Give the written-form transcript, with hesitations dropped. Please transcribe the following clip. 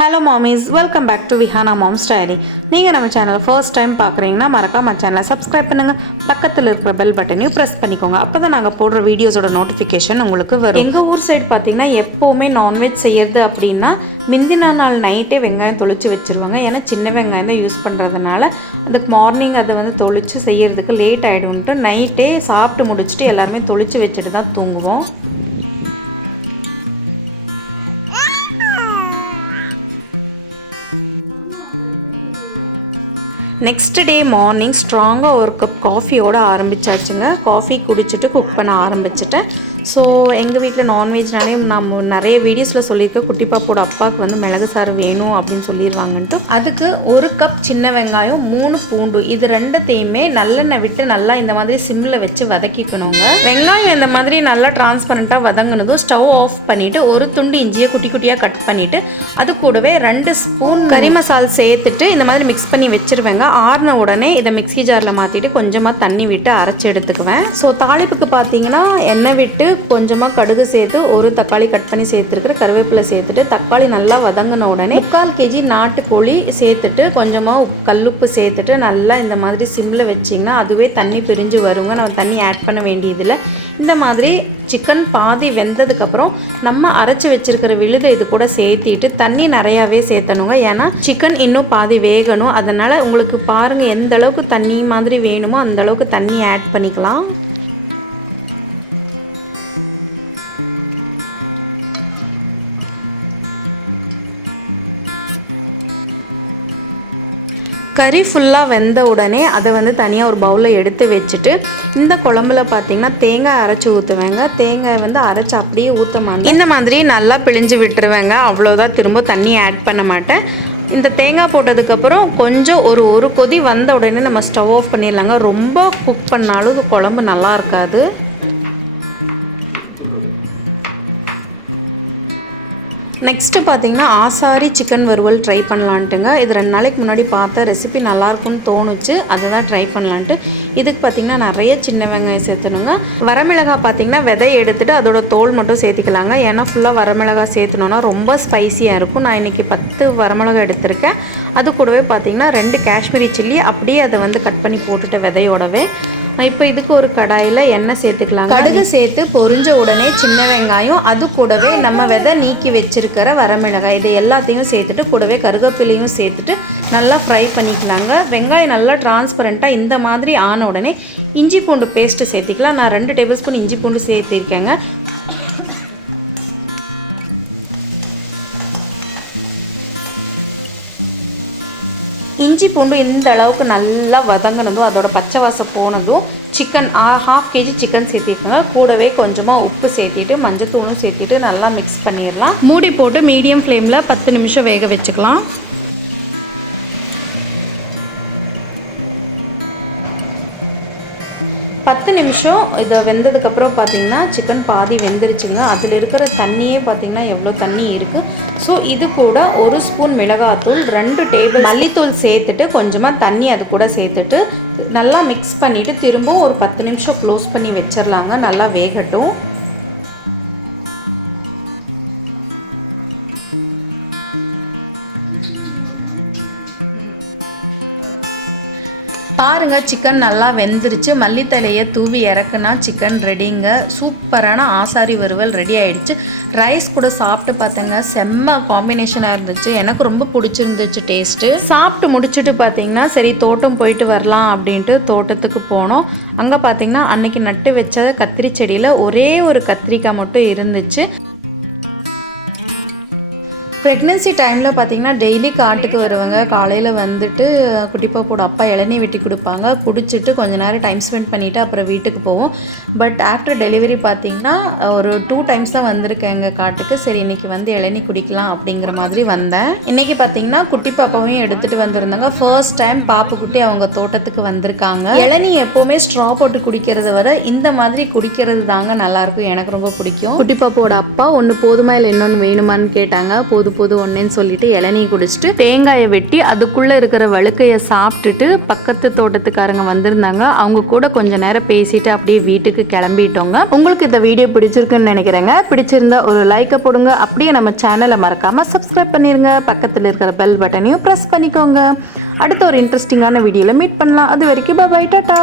Hello mommies, welcome back to Vihana Mom's Diary. நீங்கள் நம்ம சேனலை ஃபர்ஸ்ட் டைம் பார்க்குறீங்கன்னா மறக்காம சேனலை சப்ஸ்கிரைப் பண்ணுங்கள், பக்கத்தில் இருக்கிற பெல் பட்டனையும் ப்ரெஸ் பண்ணிக்கோங்க. அப்போ தான் நாங்கள் போடுற வீடியோஸோட நோட்டிஃபிகேஷன் உங்களுக்கு வரும். எங்கள் ஊர் சைடு பார்த்தீங்கன்னா எப்போவுமே நான்வெஜ் செய்யறது அப்படின்னா முந்தின நாள் நைட்டே வெங்காயம் தொளிச்சு வச்சுருவாங்க. ஏன்னா சின்ன வெங்காயம் தான் யூஸ் பண்ணுறதுனால அதுக்கு மார்னிங் அதை தொளிச்சு செய்யறதுக்கு லேட் ஆகிடும்ட்டு நைட்டே சாப்பிட்டு முடிச்சுட்டு எல்லாருமே தொளிச்சு வச்சுட்டு தான் தூங்குவோம். நெக்ஸ்ட் டே மார்னிங் ஸ்ட்ராங்காக ஒரு கப் காஃபியோடு ஆரம்பித்தாச்சுங்க. காஃபி குடிச்சிட்டு குக் பண்ண ஆரம்பிச்சிட்டேன். ஸோ எங்கள் வீட்டில் நான்வெஜ்னாலே நம்ம நிறைய வீடியோஸில் சொல்லியிருக்கேன், குட்டி பாப்போட அப்பாவுக்கு மிளகு சாறு வேணும் அப்படின்னு சொல்லிடுவாங்கன்ட்டு. அதுக்கு ஒரு கப் சின்ன வெங்காயம், 3 பூண்டு, இது ரெண்டத்தையுமே நல்லெண்ணெய் விட்டு நல்லா இந்த மாதிரி சிம்மில் வச்சு வதக்கிக்கணுங்க. வெங்காயம் இந்த மாதிரி நல்லா டிரான்ஸ்பரண்ட்டாக வதங்கினதும் ஸ்டவ் ஆஃப் பண்ணிவிட்டு ஒரு துண்டு இஞ்சியை குட்டி குட்டியாக கட் பண்ணிவிட்டு அது கூடவே 2 ஸ்பூன் கறி மசால் சேர்த்துட்டு இந்த மாதிரி மிக்ஸ் பண்ணி வச்சுருவேங்க. ஆறின உடனே இதை மிக்ஸி ஜாரில் மாற்றிட்டு கொஞ்சமாக தண்ணி விட்டு அரைச்சி எடுத்துக்குவேன். ஸோ தாளிப்புக்கு பார்த்தீங்கன்னா எண்ணெய் விட்டு கொஞ்சமாக கடுகு சேர்த்து ஒரு தக்காளி கட் பண்ணி சேர்த்துருக்குற கருவேப்பிலை சேர்த்துட்டு தக்காளி நல்லா வதங்கின உடனே 1/4 kg நாட்டுக்கோழி சேர்த்துட்டு கொஞ்சமாக கல்லுப்பு சேர்த்துட்டு நல்லா இந்த மாதிரி சிம்மில் வச்சிங்கன்னா அதுவே தண்ணி பிரிஞ்சு வருங்க. நம்ம தண்ணி ஆட் பண்ண வேண்டியதில்லை. இந்த மாதிரி சிக்கன் பாதி வெந்ததுக்கப்புறம் நம்ம அரைச்சி வச்சுருக்கிற விழுதை இது கூட சேர்த்திட்டு தண்ணி நிறையாவே சேர்த்தணுங்க. ஏன்னா சிக்கன் இன்னும் பாதி வேகணும். அதனால் உங்களுக்கு பாருங்கள் எந்த அளவுக்கு தண்ணி மாதிரி வேணுமோ அந்தளவுக்கு தண்ணி ஆட் பண்ணிக்கலாம். கறி ஃபுல்லாக வெந்த உடனே அதை தனியாக ஒரு பவுலில் எடுத்து வச்சுட்டு இந்த குழம்புல பார்த்திங்கன்னா தேங்காய் அரைச்சி ஊற்றுவேங்க. தேங்காய் அரைச்சி அப்படியே ஊற்ற மாட்டேன், இந்த மாதிரி நல்லா பிழிஞ்சு விட்டுருவேங்க. அவ்வளோதான், திரும்ப தண்ணி ஆட் பண்ண மாட்டேன். இந்த தேங்காய் போட்டதுக்கப்புறம் கொஞ்சம் ஒரு கொதி வந்த உடனே நம்ம ஸ்டவ் ஆஃப் பண்ணிடலாங்க. ரொம்ப குக் பண்ணாலும் குழம்பு நல்லா இருக்காது. நெக்ஸ்ட்டு பார்த்திங்கன்னா ஆசாரி சிக்கன் வறுவல் ட்ரை பண்ணலான்ட்டுங்க. இது 2 நாளைக்கு முன்னாடி பார்த்த ரெசிபி நல்லாயிருக்குன்னு தோணுச்சு, அதை தான் ட்ரை பண்ணலான்ட்டு. இதுக்கு பார்த்திங்கன்னா நிறைய சின்ன வெங்காயம் சேர்த்துணுங்க. வரமிளகாய் பார்த்திங்கன்னா விதை எடுத்துகிட்டு அதோட தோல் மட்டும் சேர்த்திக்கலாங்க. ஏன்னா ஃபுல்லாக வரமிளகாய் சேர்த்துனோன்னா ரொம்ப ஸ்பைஸியாக இருக்கும். நான் இன்றைக்கி 10 வரமிளகாய் எடுத்திருக்கேன். அது கூடவே பார்த்திங்கன்னா 2 காஷ்மீரி சில்லி அப்படியே அதை கட் பண்ணி போட்டுட்டு விதையோடவே. இப்போ இதுக்கு ஒரு கடாயில் எண்ணெய் சேர்த்துக்கலாங்க. கடுகு சேர்த்து பொரிஞ்ச உடனே சின்ன வெங்காயம், அது கூடவே நம்ம விதை நீக்கி வச்சுருக்கிற வரமிளகாய் இது எல்லாத்தையும் சேர்த்துட்டு கூடவே கருவேப்பிலையும் சேர்த்துட்டு நல்லா ஃப்ரை பண்ணிக்கலாங்க. வெங்காயம் நல்லா டிரான்ஸ்பரண்ட்டாக இந்த மாதிரி ஆன உடனே இஞ்சி பூண்டு பேஸ்ட்டு சேர்த்திக்கலாம். நான் 2 டேபிள் ஸ்பூன் இஞ்சி பூண்டு சேர்த்திருக்கேங்க. இஞ்சி பூண்டு இந்த அளவுக்கு நல்லா வதங்கினதும் அதோட பச்சை வாசம் போனதும் சிக்கன் 1/2 kg சிக்கன் சேர்த்திருக்காங்க. கூடவே கொஞ்சமாக உப்பு சேர்த்திட்டு மஞ்சத்தூளும் சேர்த்திட்டு நல்லா மிக்ஸ் பண்ணிடலாம். மூடி போட்டு மீடியம் ஃப்ளேமில் 10 நிமிஷம் வேக வச்சுக்கலாம். 10 நிமிஷம் இதை வெந்ததுக்கப்புறம் பார்த்திங்கன்னா சிக்கன் பாதி வெந்துருச்சுங்க. அதில் இருக்கிற தண்ணியே பார்த்திங்கன்னா எவ்வளோ தண்ணி இருக்குது. ஸோ இது கூட 1 ஸ்பூன் மிளகாத்தூள், 2 டேபிள் மல்லித்தூள் சேர்த்துட்டு கொஞ்சமாக தண்ணி அது கூட சேர்த்துட்டு நல்லா மிக்ஸ் பண்ணிவிட்டு திரும்பவும் ஒரு 10 நிமிஷம் க்ளோஸ் பண்ணி வச்சிடலாங்க. நல்லா வேகட்டும். பாருங்கள் சிக்கன் நல்லா வெந்துருச்சு. மல்லித்தலையை தூவி இறக்குனா சிக்கன் ரெடிங்க. சூப்பரான ஆசாரி வறுவல் ரெடி ஆகிடுச்சு. ரைஸ் கூட சாப்பிட்டு பார்த்தேங்க, செம்ம காம்பினேஷனாக இருந்துச்சு. எனக்கு ரொம்ப பிடிச்சிருந்துச்சு டேஸ்ட்டு. சாப்பிட்டு முடிச்சுட்டு பார்த்திங்கன்னா சரி தோட்டம் போயிட்டு வரலாம் அப்படின்ட்டு தோட்டத்துக்கு போனோம். அங்கே பார்த்திங்கன்னா அன்றைக்கி நட்டு வச்ச கத்திரி செடியில் ஒரே ஒரு கத்திரிக்காய் மட்டும் இருந்துச்சு. ப்ரெக்னென்சி டைமில் பார்த்திங்கன்னா டெய்லி காட்டுக்கு வருவாங்க. காலையில் குட்டிப்பாப்போட அப்பா இளநீ வெட்டி கொடுப்பாங்க. குடிச்சிட்டு கொஞ்சம் நேரம் டைம் ஸ்பெண்ட் பண்ணிவிட்டு அப்புறம் வீட்டுக்கு போவோம். பட் ஆஃப்டர் டெலிவரி பார்த்திங்கன்னா ஒரு 2 டைம்ஸ் தான் வந்திருக்கேன் எங்கள் காட்டுக்கு. சரி இன்றைக்கி இளநீ குடிக்கலாம் அப்படிங்கிற மாதிரி வந்தேன். இன்றைக்கி பார்த்திங்கன்னா குட்டி பாப்பாவையும் எடுத்துகிட்டு வந்திருந்தாங்க. ஃபர்ஸ்ட் டைம் பாப்புக்குட்டி அவங்க தோட்டத்துக்கு வந்திருக்காங்க. இளநீ எப்போவுமே ஸ்ட்ரா போட்டு குடிக்கிறத விட இந்த மாதிரி குடிக்கிறது தாங்க நல்லாயிருக்கும். எனக்கு ரொம்ப பிடிக்கும். குட்டி பாப்போட அப்பா ஒன்று போதுமா இல்லை இன்னொன்று வேணுமான்னு கேட்டாங்க. போதும் புது ஒன்றுன்னு சொல்லிட்டு இளநீ குடிச்சிட்டு தேங்காயை வெட்டி அதுக்குள்ளே இருக்கிற வழுக்கையை சாப்பிட்டுட்டு பக்கத்து தோட்டத்துக்காரங்க வந்திருந்தாங்க. அவங்க கூட கொஞ்ச நேரம் பேசிட்டு அப்படியே வீட்டுக்கு கிளம்பிட்டோங்க. உங்களுக்கு இந்த வீடியோ பிடிச்சிருக்குன்னு நினைக்கிறேங்க. பிடிச்சிருந்தா ஒரு லைக்கை போடுங்க. அப்படியே நம்ம சேனலை மறக்காம சப்ஸ்கிரைப் பண்ணிருங்க. பக்கத்தில் இருக்கிற பெல் பட்டனையும் ப்ரெஸ் பண்ணிக்கோங்க. அடுத்த ஒரு இன்ட்ரெஸ்டிங்கான வீடியோவில் மீட் பண்ணலாம். அது வரைக்கும் பாய், டாடா.